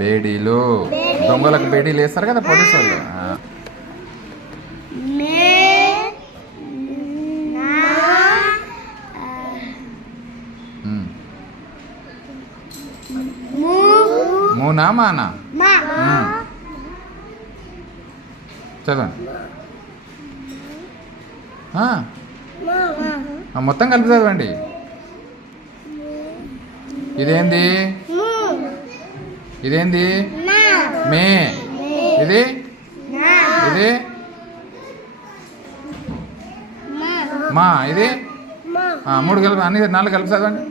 బేడీలు. దొంగలకు బేడీలు వేస్తారు కదా పోలీసు వాళ్ళు. మూనా మానా చదవండి. మొత్తం కలిపి చదవండి. ఇదేంది? ఇదేంది? మే. ఇది ఇది మా. ఇది మూడు కలిపి అన్ని 4 కలిపి చదవండి.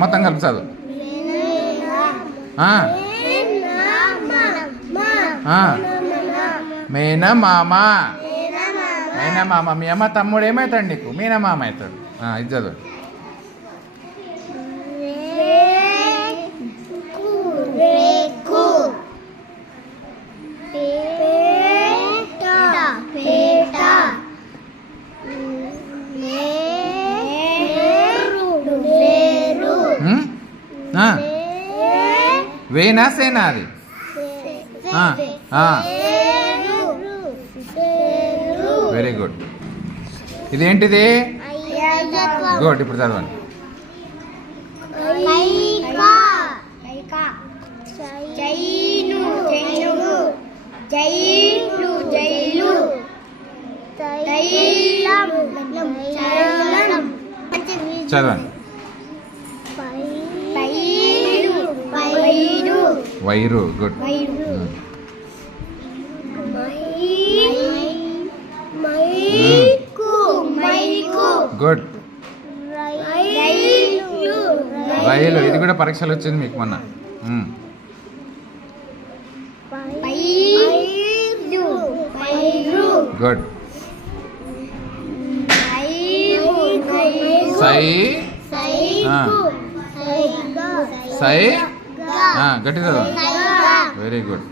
మొత్తం కలిపి చదువు. మేనమామ. మేనమామ. మీ అమ్మ తమ్ముడు ఏమవుతాడు నీకు? మీనమామ అవుతాడు. ఇది చదువు. వేనా సేనా అది? Very good. ఇదేంటిది? గుడ్. ఇప్పుడు చదవండి. చదవండి. వైరు. గుడ్. గుడ్. రైలు. ఇది కూడా పరీక్షలు వచ్చింది మీకు మొన్న. గుడ్. సై. సై. గట్టి చదవండి. Very good.